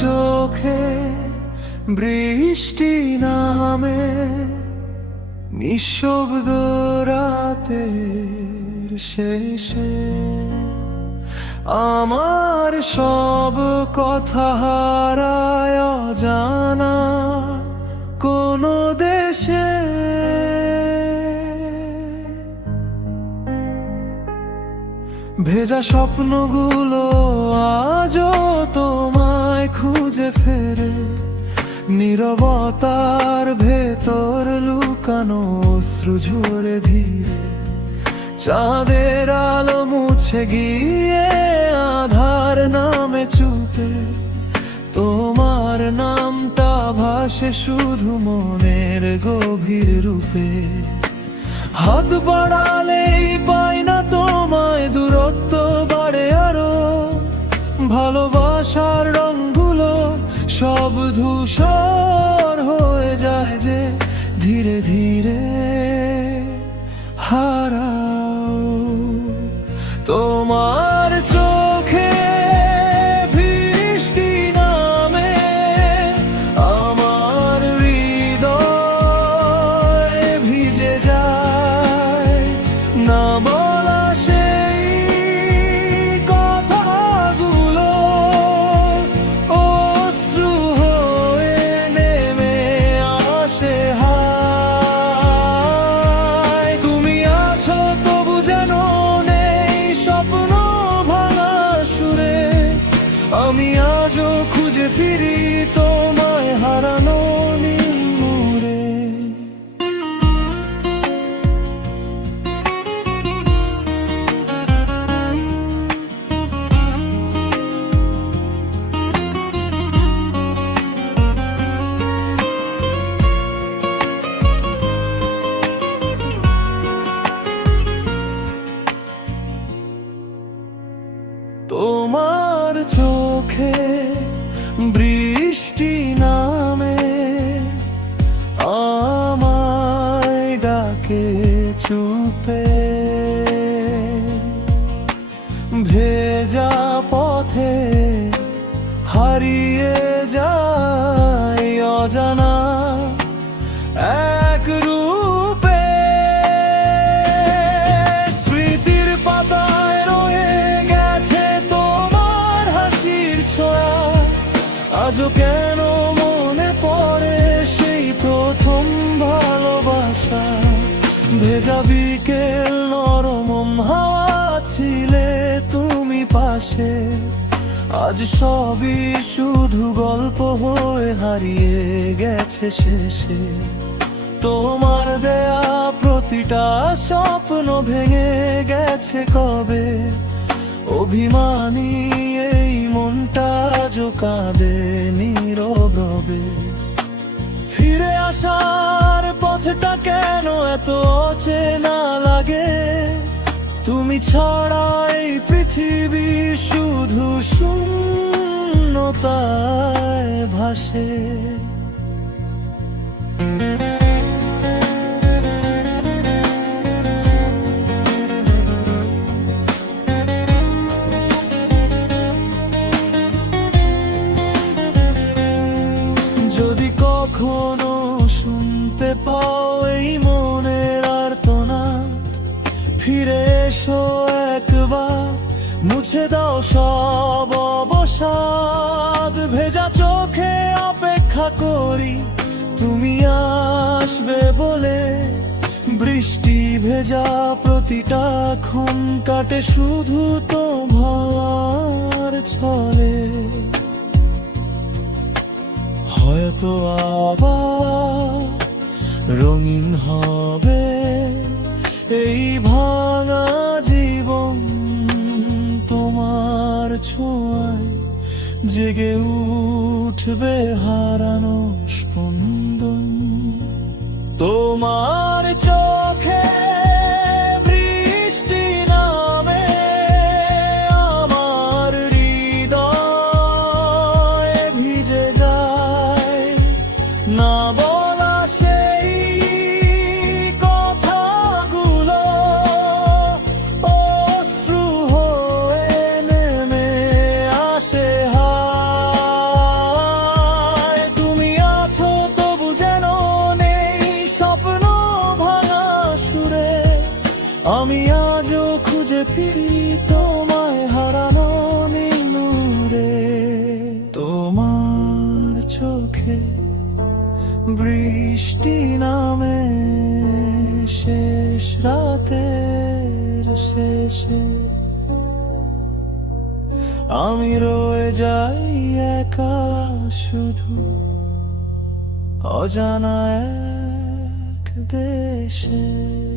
চোখে বৃষ্টি নামে, নিঃশব্দ রাতের শেষে আমার সব কথা হারায় অজানা কোনো দেশে। ভেজা স্বপ্নগুলো আজও তোমায় খুঁজে ফেরে, নীরবতার ভেতর লুকানো অশ্রু ঝরে ধীরে। চাঁদের আলো মুছে গিয়ে আধার নামে চুপে, তোমার নামটা ভাসে শুধু মনের গভীর রূপে। হাত বাড়ালেই পাই না তোমায়, দূরত্ব বাড়ে আরো। ভালোবাসার রঙগুলো সব ধূসর হয়ে যায় যে ধীরে ধীরে হারাও। তোমার চোখে বৃষ্টি নামে, আমার হৃদয় ভিজে যায়। না বলা সেই কথাগুলো অশ্রু হয়ে নেমে আসে হায়। তুমি আছো তবু যেন নেই স্বপ্ন ভাঙা সুরে। আমি আজও খুঁজে ফিরি তোমায় হারানো নীল মোড়ে। তোমার চোখে বৃষ্টি নামে, আমায় ডাকে চুপে। ভেজা পথে হারিয়ে যায় অজানা এক রূপে। স্মৃতির পাতায় রয়ে গেছে তোমার হাসির ছোঁয়া। আজও কেন মনে পড়ে সেই প্রথম ভালোবাসা। ভেজা বিকেল নরম হাওয়া ছিলে তুমি পাশে। আজ সবই শুধু গল্প হয়ে হারিয়ে গেছে শেষে। তোমার দেয়া প্রতিটা স্বপ্ন ভেঙে গেছে কবে। অভিমানী এই মনটা আজও কাঁদে নীরবে। ফিরে আসার পথটা কেন এত অচেনা লাগে। তুমি ছাড়া এই পৃথিবী শুধু শূন্যতায় ভাসে। যদি কখনো শুনতে পাও এই মনের আর্তনাদ, ফিরে এসো একবার, মুছে দাও সব অবসাদ। ভেজা চোখে অপেক্ষা করি তুমি আসবে বলে। বৃষ্টি ভেজা প্রতিটা ক্ষণ কাটে শুধু তোমার ছলে। হয়তো আবার রঙিন হবে এই ভাঙা জীবন। তোমার ছোঁয়ায় জেগে উঠবে হারানো স্পন্দন। তোমার চোখে বৃষ্টি নামে, আমার হৃদয় ভিজে যায়। না বলা সেই কথাগুলো অশ্রু হয়ে নেমে আসে হায়। আমি রয়ে যাই একা শুধু অজানা এক দেশে।